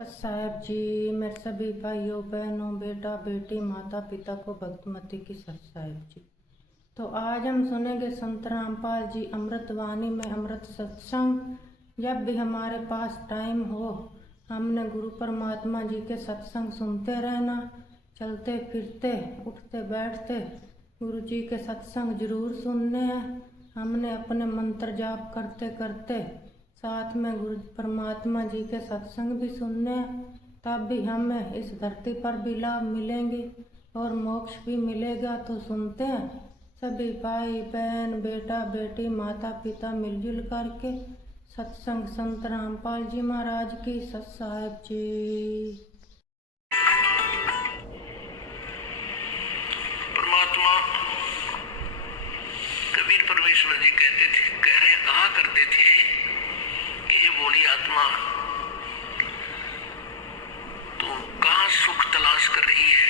साहब जी, मेरे सभी भाइयों बहनों बेटा बेटी माता पिता को भक्तमती की सत साहेब जी। तो आज हम सुनेंगे संत रामपाल जी अमृतवाणी में अमृत सत्संग। जब भी हमारे पास टाइम हो हमने गुरु परमात्मा जी के सत्संग सुनते रहना। चलते फिरते उठते बैठते गुरु जी के सत्संग जरूर सुनने हैं। हमने अपने मंत्र जाप करते करते साथ में गुरु परमात्मा जी के सत्संग भी सुनने हैं। तब भी हमें इस धरती पर भी लाभ मिलेंगे और मोक्ष भी मिलेगा। तो सुनते हैं सभी भाई बहन बेटा बेटी माता पिता मिलजुल करके सत्संग संत रामपाल जी महाराज की सत साहेब जी। परमात्मा कबीर परमेश्वर जी कहा करते थे कि हे बोली आत्मा, तू कहाँ सुख तलाश कर रही है?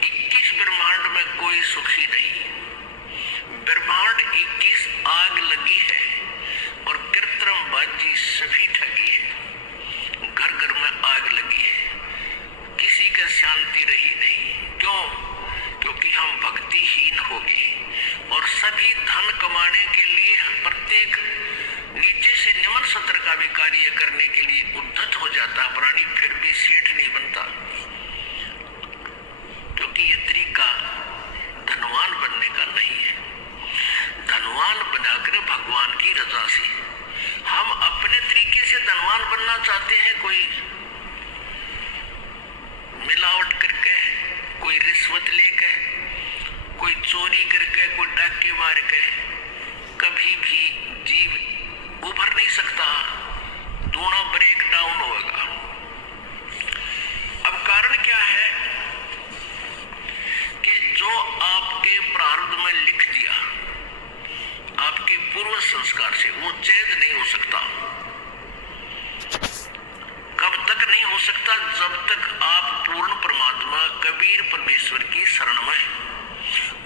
21 ब्रह्मांड में कोई सुखी नहीं। ब्रह्मांड 21 आग लगी है और कृत्रिम बाजी सभी ठगी है। घर घर में आग लगी है, किसी का शांति रही नहीं। क्यों? क्योंकि हम भक्तिहीन हो गए और सभी धन कमाने के लिए प्रत्येक नीचे से निम्न सत्र का भी कार्य करने के लिए उद्धत हो जाता प्राणी, फिर भी सेठ नहीं बनता। क्योंकि ये तरीका धनवान बनने का नहीं है। धनवान बनाकर भगवान की रजा से हम अपने तरीके से धनवान बनना चाहते हैं। कोई मिलावट करके, कोई रिश्वत लेकर, कोई चोरी करके, कोई डाके मार के कभी भी जीव उभर नहीं सकता। दोनों ब्रेक डाउन होगा। अब कारण क्या है कि जो आपके प्रारब्ध में लिख दिया आपके पूर्व संस्कार से, वो चेंज नहीं हो सकता। कब तक नहीं हो सकता? जब तक आप पूर्ण परमात्मा कबीर परमेश्वर की शरण में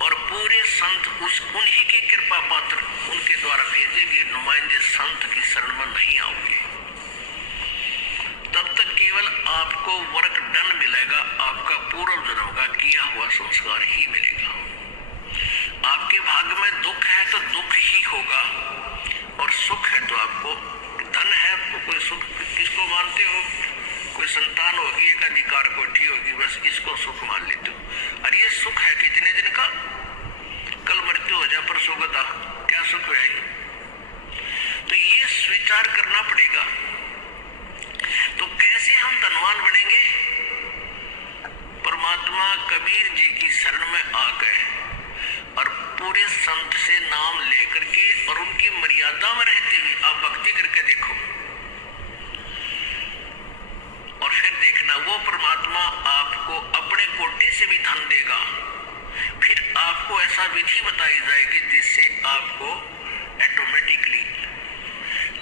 और पूरे संत उन्हीं की कृपा पात्र उनके द्वारा भेजे गए नुमाइंदे संत की शरण में नहीं आओगे, तब तक केवल आपको वर्क डन मिलेगा। आपका पूर्व जन्म का किया हुआ संस्कार ही मिलेगा। आपके भाग्य में दुख है तो दुख ही होगा, और सुख है तो आपको धन है तो कोई सुख किसको मानते हो? कोई संतान होगी, एक अधिकार कोठी होगी, बस इसको सुख मान लेते हो। और ये सुख है कितने दिन का? कल मृत्यु हो जाए परसों का क्या सुख है? तो ये स्वीकार करना पड़ेगा। तो कैसे हम धनवान बनेंगे? परमात्मा कबीर जी की शरण में आ गए और पूरे संत से नाम लेकर के और उनकी मर्यादा में रहते हुए आप भक्ति करके देखो, और फिर देखना वो परमात्मा आपको अपने कोटे से भी धन देगा। फिर आपको ऐसा विधि बताई जाएगी जिससे आपको ऑटोमेटिकली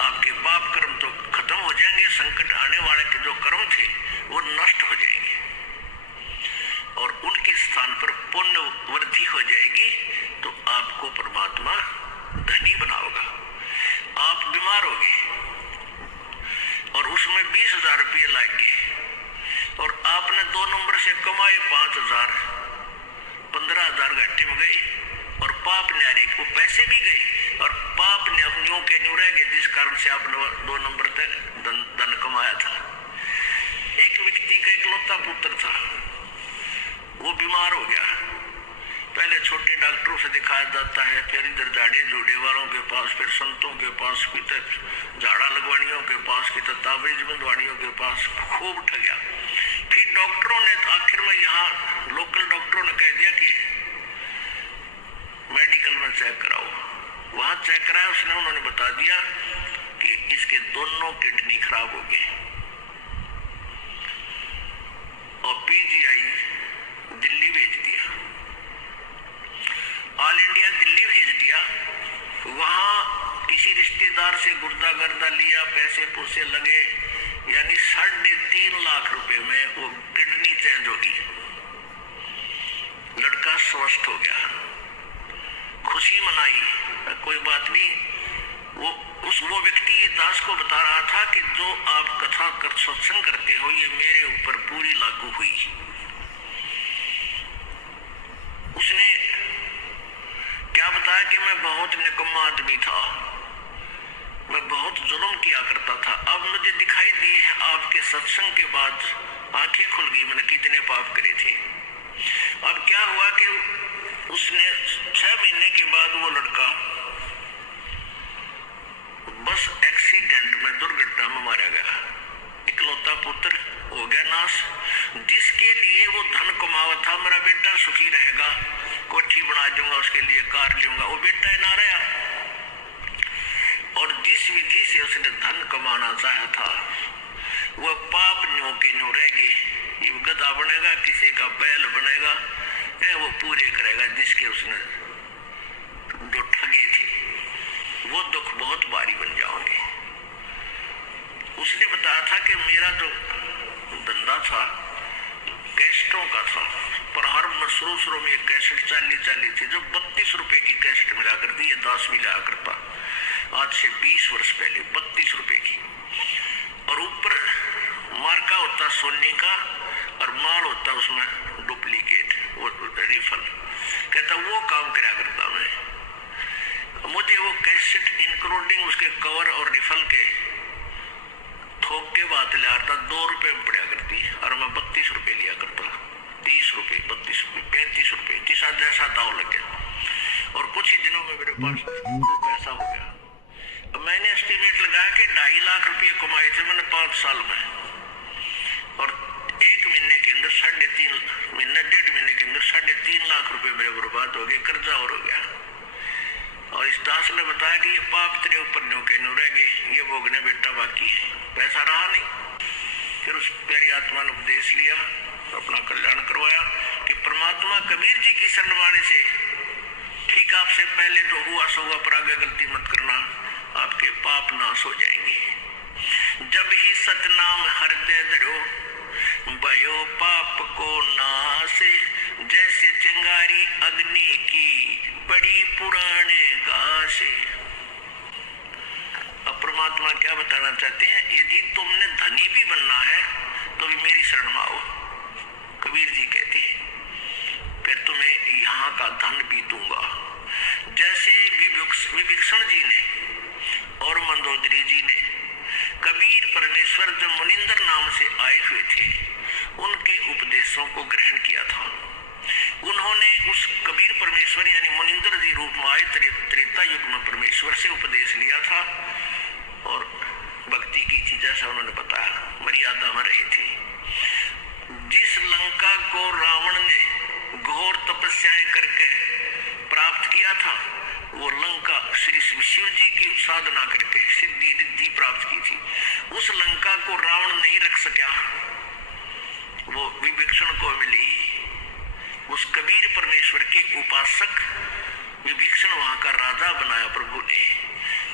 आपके पाप कर्म तो खत्म हो जाएंगे, संकट आने वाले के जो कर्म थे वो नष्ट हो जाएंगे और उनके स्थान पर पुण्य वृद्धि हो जाएगी। तो आपको परमात्मा धनी बनाओगा। आप बीमार होगे और उसमें 20,000 रुपये लग गए और आपने 2 नंबर से कमाए 5,000, 15,000 घाटे में गए और पाप न्यारे वो पैसे भी गए और पाप ने न्यू के न्यू रह गए, जिस कारण से आपने 2 नंबर तक धन कमाया था। एक व्यक्ति का इकलौता पुत्र था, वो बीमार हो गया। पहले छोटे डॉक्टरों से दिखाया जाता है, फिर इधर झाड़े झूड़े वालों के पास, फिर संतों के पास, फिर झाड़ा लगवानियों के पास, फिर ताबीज बंधवानियों के पास खूब ठगया। फिर डॉक्टरों ने आखिर में यहाँ लोकल डॉक्टरों ने कह दिया कि मेडिकल में चेक कराओ। वहां चेक कराया उसने, उन्होंने बता दिया कि इसके दोनों किडनी खराब हो गए और पीजीआई दिल्ली भेज दिया, ऑल इंडिया दिल्ली भेज दिया। वहां किसी रिश्तेदार से गुर्दा गर्दा लिया, पैसे पुसे लगे, यानी 3.5 लाख रुपए में वो किडनी चेंज होगी। लड़का स्वस्थ हो गया, खुशी मनाई, कोई बात नहीं, वो व्यक्ति दास को बता रहा था कि जो आप कथा कर सत्संग करते हो ये मेरे ऊपर पूरी लागू हुई। उसने क्या बताया कि मैं बहुत निकम्मा आदमी था, मैं बहुत जुल्म किया करता था। अब मुझे दिखाई दिए है आपके सत्संग के बाद आंखें खुल गई, मैंने कितने पाप करे थे। अब क्या हुआ कि उसने 6 महीने के बाद वो लड़का बस एक्सीडेंट में, दुर्घटना में मारा गया। इकलौता पुत्र हो गया नाश, जिसके लिए वो धन कमावा था, मेरा बेटा सुखी रहेगा, कोठी बना दूंगा, उसके लिए कार लूंगा, वो बेटा ना रहा। और जिस विधि से उसने धन कमाना चाहा था वह पाप न्यू के न्यू रह गए। ये गधा बनेगा, किसी का बैल बनेगा, वो पूरे करेगा जिसके उसने जो ठगे थे, वो दुख बहुत भारी बन जाओगे। उसने बताया था कि मेरा जो धंधा था कैसेटों का था, पर हर शुरू में एक कैसेट 40 थी, जो 32 रुपए की कैसेट मिला करती, ये 10 मिला करता, आज से 20 वर्ष पहले 32 रुपए की। और ऊपर मार्का होता सोने का और माल होता उसमें डुप्लीकेट, वो रिफल। कहता वो काम करा करता मैं। मुझे वो कैसेट इंक्लूडिंग उसके कवर और रिफल के थोक के बाद ले आता 2 रुपए में पड़ा करती, और मैं 32 रुपए लिया करता। 30 रुपए, 32 रुपए, 35 रुपए, जैसा जैसा दाव लग गया। और कुछ ही दिनों में मेरे पास पैसा हो गया। मैंने एस्टिमेट लगाया कि 2.5 लाख रुपए कमाए थे मैंने 5 साल में, और 1 महीने के अंदर 3.5 महीने, 1.5 महीने के अंदर 3.5 लाख रुपए मेरे बर्बाद हो गए, कर्जा और हो गया। और इस दास ने बताया कि ये पाप तेरे ऊपर न्यू के न्यू रह गए, ये भोगने बेटा बाकी है, पैसा रहा नहीं। फिर उस प्यारी आत्मा ने उपदेश लिया, अपना कल्याण करवाया कि परमात्मा कबीर जी की शरण माने से ठीक आपसे पहले जो हुआ सो हुआ, पर आगे गलती मत करना, आपके पाप नाश हो जाएंगे। जब ही सतनाम हृदय धरो भयो पाप को नाश, जैसे चिंगारी अग्नि की बड़ी पुराने घास। अब परमात्मा क्या बताना चाहते हैं, यदि तुमने धनी भी बनना है तो भी मेरी शरण में आओ। कबीर जी कहते हैं फिर तुम्हें यहाँ का धन भी दूंगा। जैसे विभीषण जी ने और मंदोदरी जी ने कबीर परमेश्वर जो मुनिंदर नाम से आए हुए थे उनके उपदेशों को ग्रहण किया था। उन्होंने उस कबीर परमेश्वर यानी मुनिंदर जी रूप में आए त्रेता युग में परमेश्वर से उपदेश लिया था, और भक्ति की थी जैसा उन्होंने बताया, मर्यादा में रही थी। जिस लंका को रावण ने घोर तपस्याएं करके प्राप्त किया था, वो लंका श्री शिव जी की साधना करके सिद्धि रिद्धि प्राप्त की थी। उस लंका को रावण नहीं रख सका, वो विभीषण को मिली। उस कबीर परमेश्वर के उपासक विभीषण वहां का राजा बनाया प्रभु ने।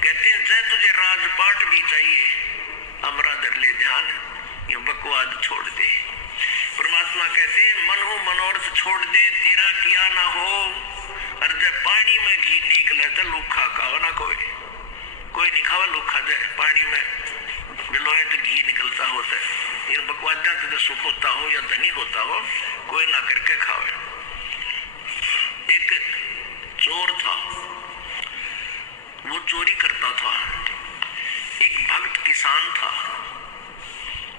कहते हैं जय तुझे राजपाट भी चाहिए, हमरा धर ले ध्यान, ये बकवाद छोड़ दे। परमात्मा कहते हैं मन हो मनोरथ छोड़ दे, तेरा किया ना हो। और जब पानी में घी निकले तो लूखा खावा ना, कोई नहीं खावा लूखा, जाए पानी में बिलोए तो घी निकलता होता है। इन बकवादा तो सुख होता हो या धनी होता हो, कोई ना करके खावे। एक चोर था, वो चोरी करता था। एक भक्त किसान था।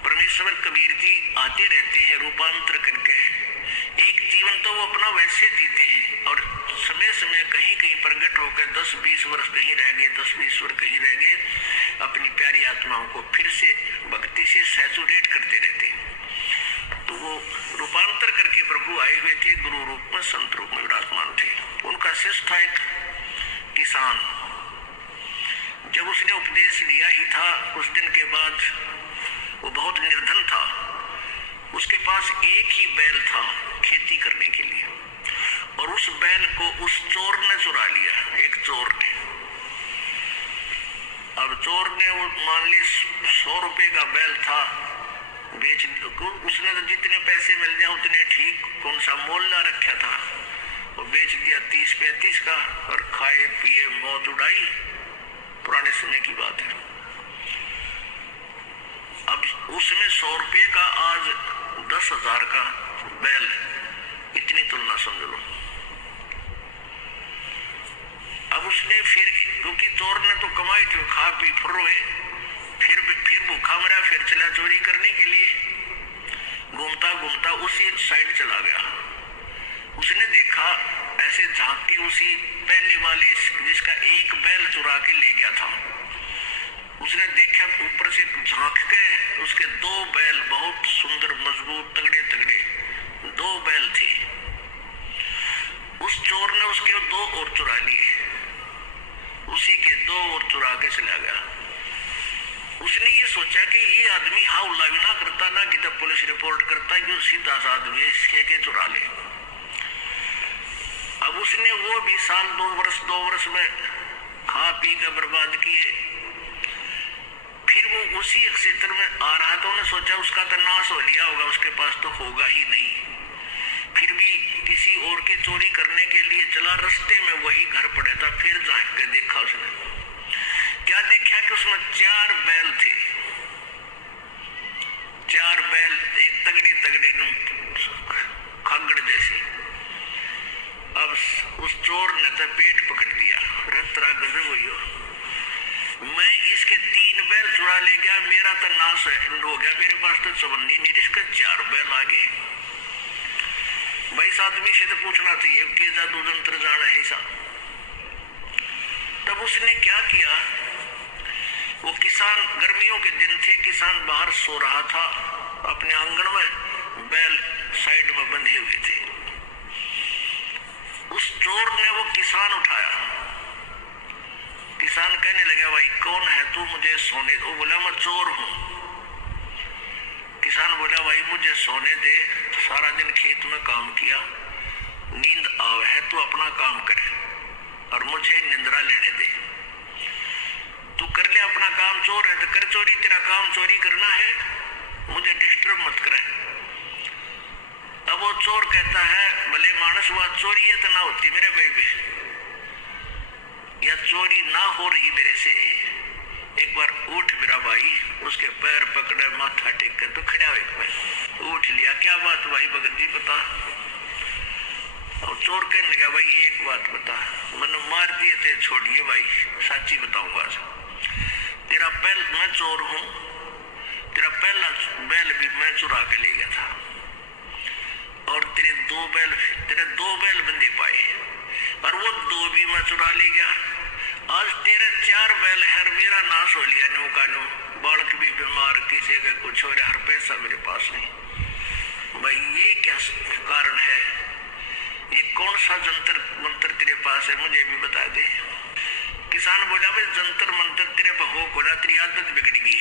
परमेश्वर कबीर जी आते रहते हैं रूपांतर करके। एक जीवन तो वो अपना वैसे जीते हैं, और समय समय कहीं कहीं प्रकट होकर 10-20 वर्ष कहीं रह गए, 10-20 वर्ष कहीं रह गए, अपनी प्यारी आत्माओं को फिर से भक्ति से सैचुरेट करते रहते हैं। तो वो रूपांतर करके प्रभु आए हुए थे, गुरु रूप में, संत रूप में विराजमान थे। उनका शिष्य था एक किसान। जब उसने उपदेश लिया ही था, कुछ दिन के बाद वो बहुत निर्धन था। उसके पास एक ही बैल था खेती करने के लिए, और उस बैल को उस चोर ने चुरा लिया। एक चोर ने, अब चोर ने वो मान ली 100 रुपए का बैल था, बेच उसने तो जितने पैसे मिल जाए उतने ठीक, कौन सा मोल ला रखा था, वो बेच दिया 30-35 का, और खाए पिए मौत उड़ाई। पुराने समय की बात है। अब उसमें 100 रुपये का आज 10,000 का बैल, इतनी तुलना समझ लो। अब उसने फिर, क्योंकि चोर ने तो कमाई थी, खा पी फुर्रोए, फिर भूखा मरा, फिर चला चोरी करने के लिए। घूमता घूमता उसी साइड चला गया। उसने देखा, ऐसे झांक के उसी पहले वाले जिसका एक बैल चुरा के ले गया था, उसने देखा ऊपर से झांक के उसके 2 बैल, बहुत सुंदर मजबूत तगड़े तगड़े 2 बैल थे। उस चोर ने उसके 2 और चुरा लिए, उसी के 2 और चुरा के चला गया। उसने ये सोचा कि ये आदमी हाउला भी ना करता, ना कि जब पुलिस रिपोर्ट करता, ये सीधा सा आदमी इसके के चुरा ले। अब उसने वो भी साल 2 वर्ष में खा पी कर बर्बाद किए। फिर वो उसी क्षेत्र में आ रहा था, उन्हें सोचा उसका तो नाश हो लिया होगा, उसके पास तो होगा ही नहीं। फिर भी किसी और के चोरी करने के लिए चला, रास्ते में वही घर पड़े था। फिर झांक के देखा, उसने क्या देखा कि उसमें 4 बैल थे, 4 बैल, एक तगड़े तगड़े खागड़ जैसे। अब उस चोर ने तो पेट पकड़ दिया, रतरा गजब हुई हो, मैं इसके 3 बैल चुरा ले गया, मेरा तो नाश हो गया, मेरे पास तो चवन्नी नहीं, इसके 4 बैल आ गए। भाई इस आदमी से तो पूछना चाहिए कि जादू जंत्र जाना है ऐसा। तब उसने क्या किया, वो किसान, गर्मियों के दिन थे, किसान बाहर सो रहा था अपने आंगन में, बैल साइड में बंधे हुए थे। उस चोर ने वो किसान उठाया। किसान कहने लगा, भाई कौन है तू, मुझे सोने दो। बोला, मैं चोर हूं। किसान बोला, भाई मुझे सोने दे, सारा दिन खेत में काम किया, नींद आवे है, तू अपना काम करे और मुझे निंद्रा लेने दे। तू कर ले अपना काम, चोर है तो कर चोरी, तेरा काम चोरी करना है, मुझे डिस्टर्ब मत करे। अब वो चोर कहता है, भले मानस हुआ, चोरी है तो ना होती मेरे बेबे, या चोरी ना हो रही मेरे से, एक बार उठ मेरा भाई। उसके पैर पकड़े, माथा टेक कर तो खड़ा हुआ, उठ लिया। क्या बात भाई भगत जी बता। और चोर कहने लगा, भाई एक बात बता, मैंने मार दिए थे, छोड़िए भाई, सच्ची बताऊंगा। तेरा बैल, मैं चोर हूं, तेरा पहला बैल भी मैं चुरा के ले गया था, और तेरे 2 बैल बंदे पाए, और वो 2 भी मैं चुरा ले गया। आज तेरे 4 बैल है, मेरा नाश हो लिया, नो का नो, बालक भी बीमार, किसी का कुछ हो रहा, हर पैसा मेरे पास नहीं। भाई ये क्या कारण है, ये कौन सा जंतर मंत्र तेरे पास है, मुझे भी बता दे। किसान बोला, भाई जंतर मंत्र तेरे पर हो कोड़ा, तेरी आदत बिगड़ गई,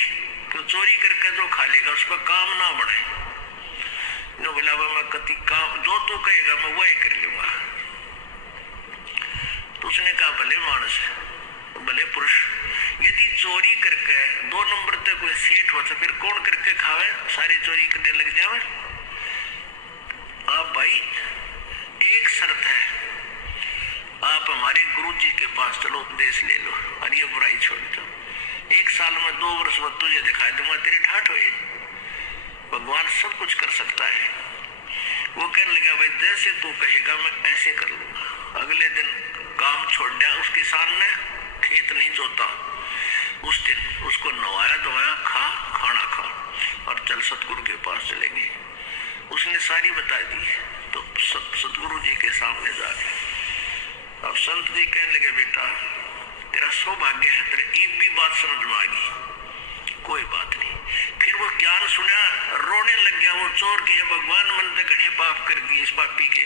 तो चोरी करके जो खा लेगा उस पर काम ना बढ़े। नो बोला, मैं कति काम जो तू कहेगा मैं वही कर लूंगा। तो उसने कहा, भले मानस, भले पुरुष, यदि चोरी करके 2 नंबर तक कोई सेठ हो तो फिर कौन करके खावे, सारी चोरी करने लग जावे। आप भाई एक शर्त है, आप हमारे गुरु जी के पास चलो, उपदेश ले लो और ये बुराई छोड़ दो। 1 साल में 2 वर्ष में तुझे दिखा दूंगा, तेरी ठाठ होए, भगवान सब कुछ कर सकता है। वो कहने लगा, भाई जैसे तू कहेगा मैं ऐसे कर लूंगा। अगले दिन काम छोड़ दिया, उस किसान ने खेत नहीं जोता, उस दिन उसको नवाया धोया, खाना खा और चल सतगुरु के पास चले गए। उसने सारी बता दी, तो सतगुरु जी के सामने जाके अब संत जी कहने लगे, बेटा तेरा सौभाग्य है, तेरे एक भी बात समझ में आ गई, कोई बात नहीं। फिर वो ज्ञान सुना, रोने लग गया वो चोर के, भगवान मन से घने पाप कर दिए इस पापी के,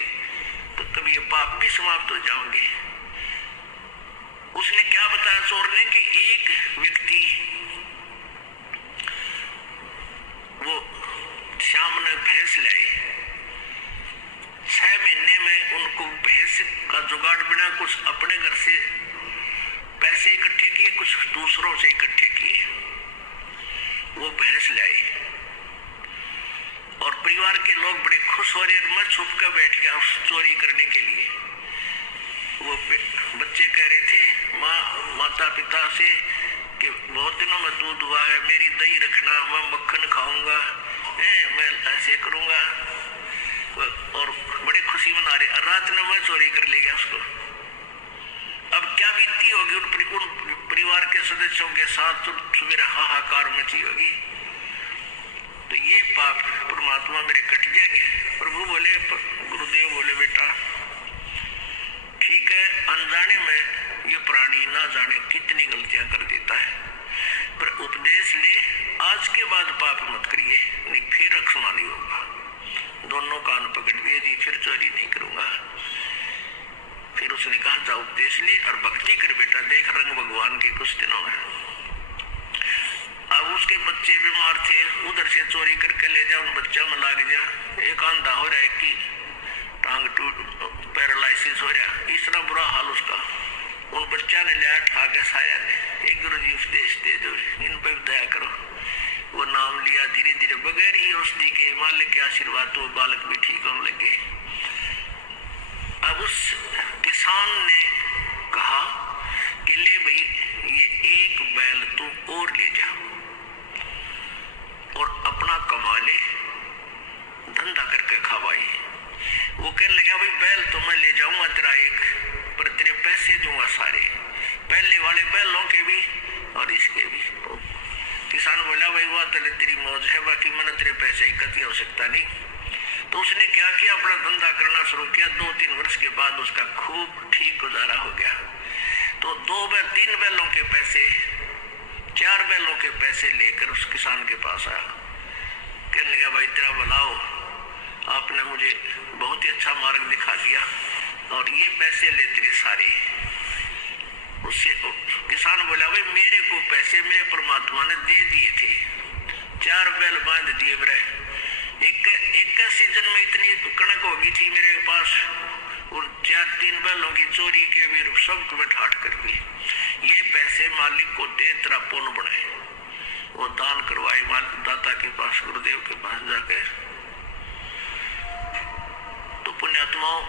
तो कभी ये पाप भी समाप्त हो जाओगे। उसने क्या बताया चोर ने कि एक व्यक्ति, वो शाम ने भैंस लाई, 6 महीने में उनको भैंस का जुगाड़ बना, कुछ अपने घर से पैसे इकट्ठे किए, कुछ दूसरों से इकट्ठे किए, वो भैंस लाई और परिवार के लोग बड़े खुश हो रहे। मैं छुप कर बैठ गया उस चोरी करने के लिए। वो बच्चे कह रहे थे माता पिता से कि बहुत दिनों में दूध हुआ है, मेरी दही रखना, मैं मक्खन खाऊंगा, मैं ऐसे करूंगा, और बड़ी खुशी मना रहे। रात में मैं चोरी कर ले गया उसको। अब क्या बीती होगी उन परिवार के सदस्यों के साथ, तो सुबह हाहाकार मची होगी। तो ये पाप परमात्मा मेरे कट जाएंगे। प्रभु बोले, गुरुदेव बोले, बेटा ठीक है, अनजाने में ये प्राणी ना जाने कितनी गलतियां कर देता है, पर उपदेश ले, आज के बाद पाप मत करिए, नहीं फिर अक्षमा नहीं होगा। दोनों कान पकड़ दिए, जी फिर चोरी नहीं करूंगा। फिर उसने कहा जा उपदेश ले और भक्ति कर बेटा, देख रंग भगवान के कुछ दिनों में। अब उसके बच्चे बीमार थे, उधर से चोरी करके ले जा, उन बच्चों में लाग जा, एक अंधा हो रहा है कि टांग टूट, पैरालाइसिस हो रहा, इतना बुरा हाल उसका। उन बच्चा ने लिया ठा के साया ने, एक गुरु जी उपदेश दे दो, इन पर दया करो। वो नाम लिया, धीरे धीरे बगैर ही औषधि के मालिक के आशीर्वाद तो बालक भी ठीक होने लगे। अब उस किसान ने कहा कि ले भाई, ये एक बैल तू और ले जा और अपना कमा ले, धंधा करके खा भाई। वो कहने लगा, भाई बैल तो मैं ले जाऊंगा तेरा एक, पर तेरे पैसे दूंगा सारे, पहले वाले बैलों के भी और इसके भी। किसान बोला, भाई वह तो तेरी मौज है, बाकी मैंने तेरे पैसे इकट्ठे हो सकता नहीं। तो उसने क्या किया, अपना धंधा करना शुरू किया। 2-3 वर्ष के बाद उसका खूब ठीक गुजारा हो गया। तो 3 बैलों के पैसे, 4 बैलों के पैसे लेकर उस किसान के पास आया। कहने लगा, भाई तेरा भला हो, आपने मुझे बहुत ही अच्छा मार्ग दिखा दिया और ये पैसे ले तेरे सारे। उससे किसान बोला, भाई मेरे को पैसे मेरे परमात्मा ने दे दिए थे, 4 बैल बांध दिए मेरे। एक सीजन में इतनी कणक होगी थी मेरे पास, और 4-3 बैलों की चोरी के भी सब में ठाट कर दी। ये पैसे मालिक को दे, तेरा पुण्य बढ़े। वो दान करवाए मालिक दाता के पास, गुरुदेव के पास जाके। तो पुण्यात्माओं,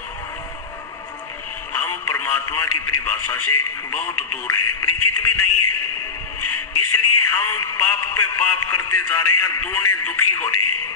हम परमात्मा की परिभाषा से बहुत दूर हैं, परिचित भी नहीं है, इसलिए हम पाप पे पाप करते जा रहे हैं, दूने दुखी हो रहे हैं।